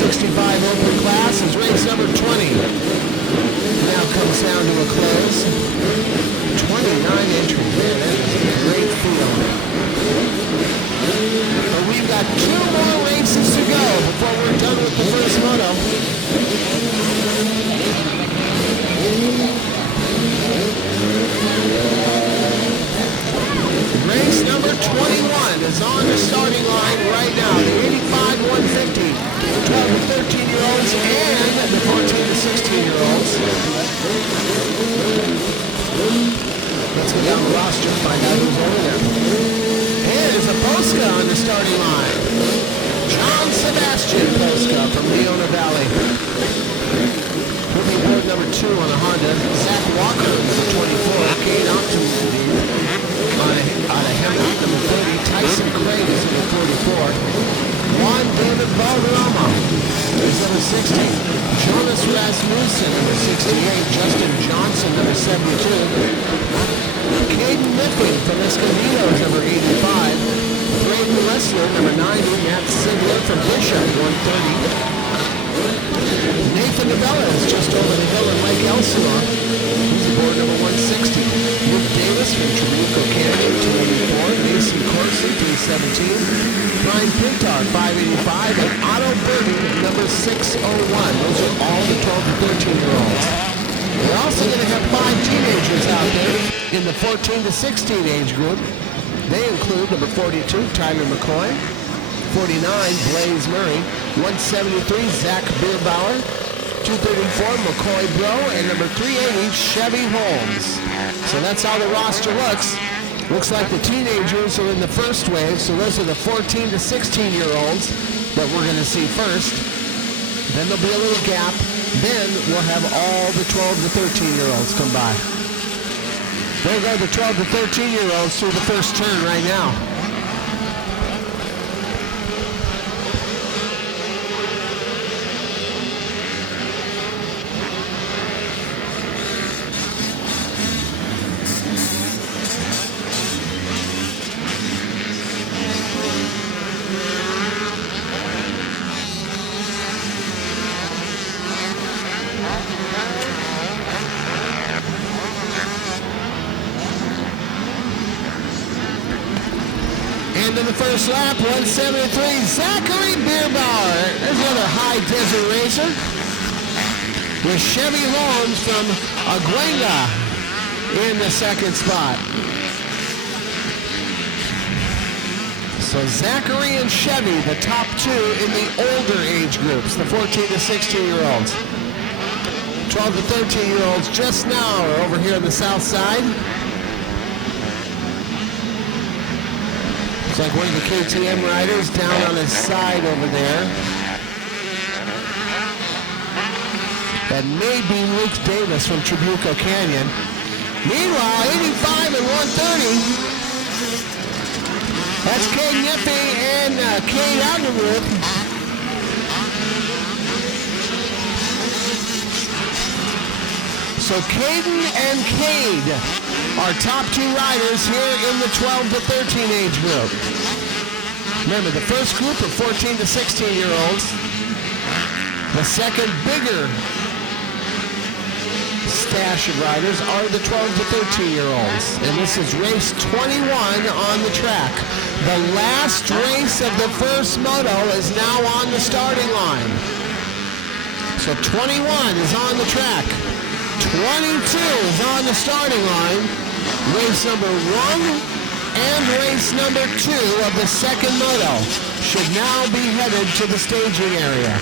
65 open class is race number 20. Now comes down to a close. 29 entries. Man, that is a great field. But we've got 2 more races to go before we're done with the first moto. Race number 21 is on the starting line right now. The 85-150, the 12 to 13-year-olds and the 14 to 16-year-olds. Let's go down the roster and find out who's over there. And there's a Posca on the starting line. John Sebastian Posca from Leona Valley. He'll be board number 2 on the Honda. Zach Walker, number 24. Kate Optum on a Hemi, number 30. Tyson Craig is number 44. Juan David Valderrama is number 60. Jonas Rasmussen, number 68. Justin Johnson, number 72. Caden Mifflin from Escondido is number 85. Braden Lessler, number 90. Matt Sigler from Bishop, 130. Nathan Novella is just over the hill in Lake Elsinore. He's aboard number 160. Luke Davis from Trabuco Canyon, 284. Mason Corson, 317. Brian Pintar, 585. And Otto Burton, number 601. Those are all the 12 to 13-year-olds. We're also going to have 5 teenagers out there in the 14 to 16 age group. They include number 42, Tyler McCoy. 49, Blaze Murray. 173, Zach Bierbauer. 234, McCoy Bro. And number 380, Chevy Holmes. So that's how the roster looks. Looks like the teenagers are in the first wave. So those are the 14 to 16-year-olds that we're going to see first. Then there'll be a little gap. Then we'll have all the 12 to 13-year-olds come by. There go the 12 to 13-year-olds through the first turn right now. In the first lap, 173, Zachary Bierbauer. There's another high desert racer with Chevy Holmes from Aguenga in the second spot. So Zachary and Chevy, the top 2 in the older age groups, the 14 to 16-year-olds. 12 to 13-year-olds just now are over here on the south side. It's like one of the KTM riders down on his side over there. That may be Luke Davis from Trabuco Canyon. Meanwhile, 85 and 130. That's Cade Nippy and Cade Underwood. So Caden and Cade are top 2 riders here in the 12 to 13 age group. Remember, the first group are 14 to 16-year-olds. The second bigger stash of riders are the 12 to 13-year-olds. And this is race 21 on the track. The last race of the first moto is now on the starting line. So 21 is on the track. 22 is on the starting line. Race number 1 and race number 2 of the second moto should now be headed to the staging area.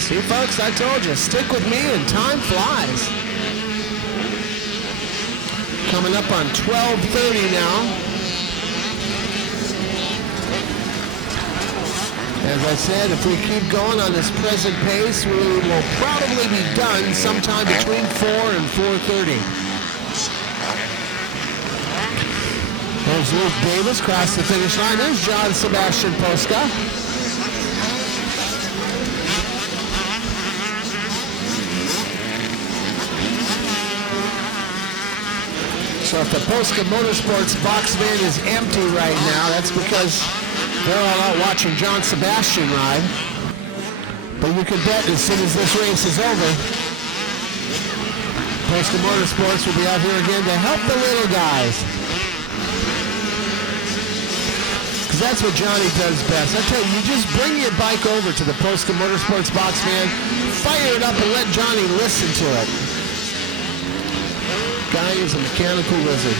See, folks, I told you, stick with me and time flies. Coming up on 12:30 now. As I said, if we keep going on this present pace, we will probably be done sometime between 4 and 4:30. There's Luke Davis across the finish line. There's John Sebastian Posca. So if the Posca Motorsports box van is empty right now, that's because They're all out watching John Sebastian ride. But you can bet as soon as this race is over, Postal Motorsports will be out here again to help the little guys. Because that's what Johnny does best. I tell you, you just bring your bike over to the Postal Motorsports box, man, fire it up and let Johnny listen to it. Guy is a mechanical wizard.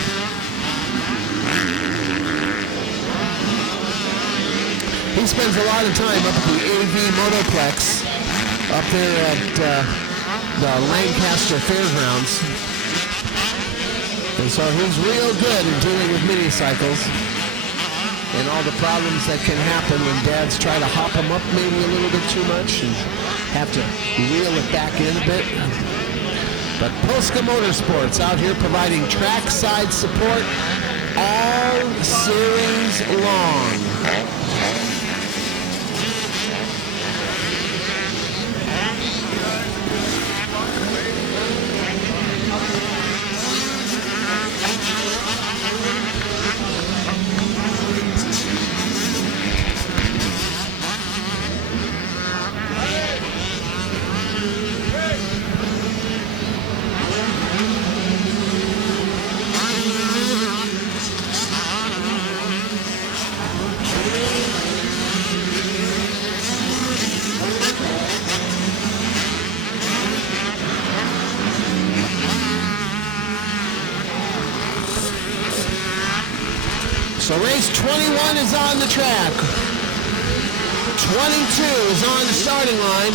He spends a lot of time up at the AV Motoplex up there at the Lancaster Fairgrounds. And so he's real good at dealing with mini-cycles and all the problems that can happen when dads try to hop them up maybe a little bit too much and have to reel it back in a bit. But Polska Motorsports out here providing trackside support all series long. So race 21 is on the track. 22 is on the starting line.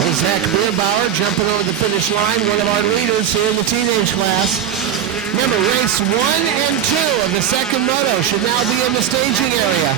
There's Zach Bierbauer jumping over the finish line, one of our leaders here in the teenage class. Remember, race 1 and 2 of the second moto should now be in the staging area.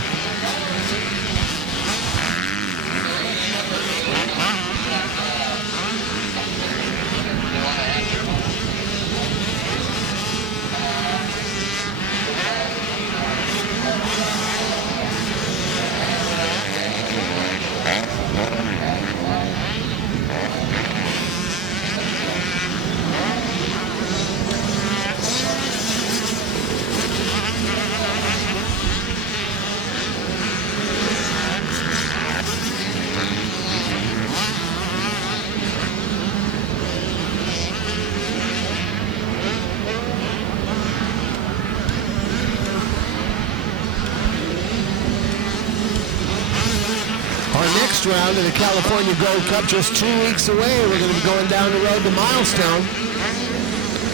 Next round of the California Gold Cup just 2 weeks away. We're going to be going down the road to Milestone.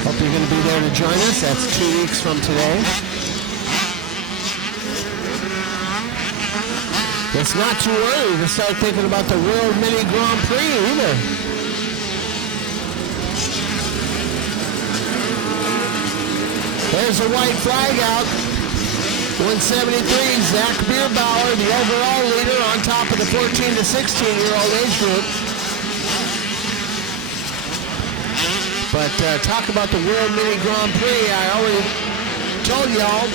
Hope you're going to be there to join us. That's 2 weeks from today. It's not too early to start thinking about the World Mini Grand Prix either. There's a white flag out. 173, Zach Bierbauer, the overall leader, on top of the 14 to 16-year-old age group. But talk about the World Mini Grand Prix. I already told y'all,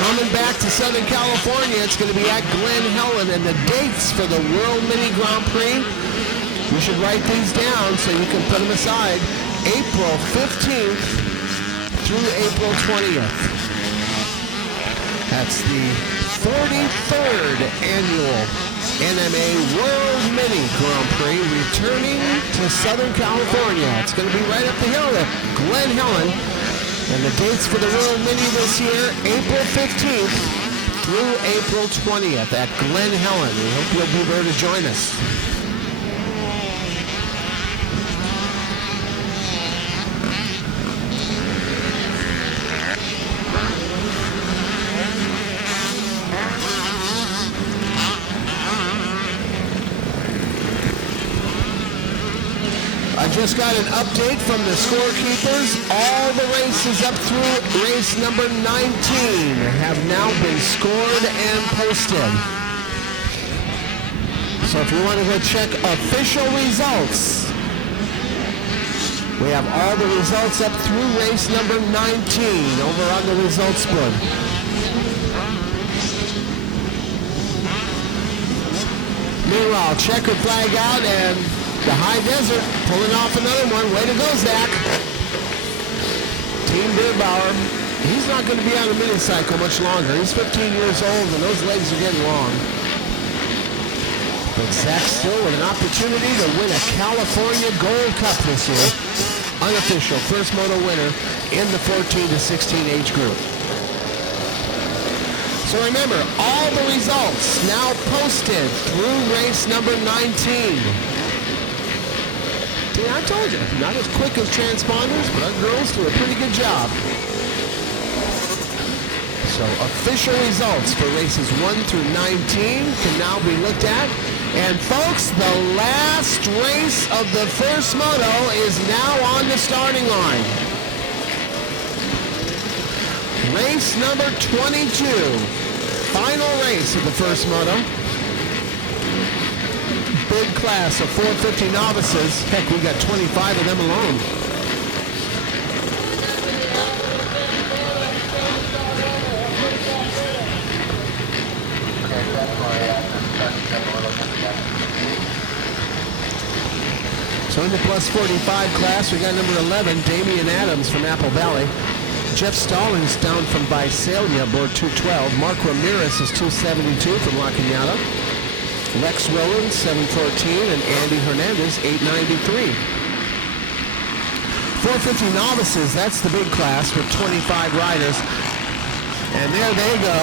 coming back to Southern California, it's going to be at Glen Helen, and the dates for the World Mini Grand Prix, you should write these down so you can put them aside. April 15th through April 20th. That's the 43rd annual NMA World Mini Grand Prix returning to Southern California. It's going to be right up the hill at Glen Helen. And the dates for the World Mini this year, April 15th through April 20th at Glen Helen. We hope you'll be there to join us. I just got an update from the scorekeepers. All the races up through race number 19 have now been scored and posted. So if you want to go check official results, we have all the results up through race number 19 over on the results board. Meanwhile, checker flag out and the High Desert pulling off another one. Way to go, Zach. Team Beerbauer, he's not going to be on a mini-cycle much longer. He's 15 years old, and those legs are getting long. But Zach still with an opportunity to win a California Gold Cup this year. Unofficial first moto winner in the 14 to 16 age group. So remember, all the results now posted through race number 19. See, I told you, not as quick as transponders, but our girls do a pretty good job. So official results for races 1 through 19 can now be looked at. And folks, the last race of the first moto is now on the starting line. Race number 22, final race of the first moto. Big class of 450 novices. Heck, we got 25 of them alone. So in the plus 45 class, we got number 11, Damian Adams from Apple Valley. Jeff Stallings down from Visalia, aboard 212. Mark Ramirez is 272 from La Cañada. Lex Rowland, 714, and Andy Hernandez, 893. 450 novices, that's the big class with 25 riders. And there they go.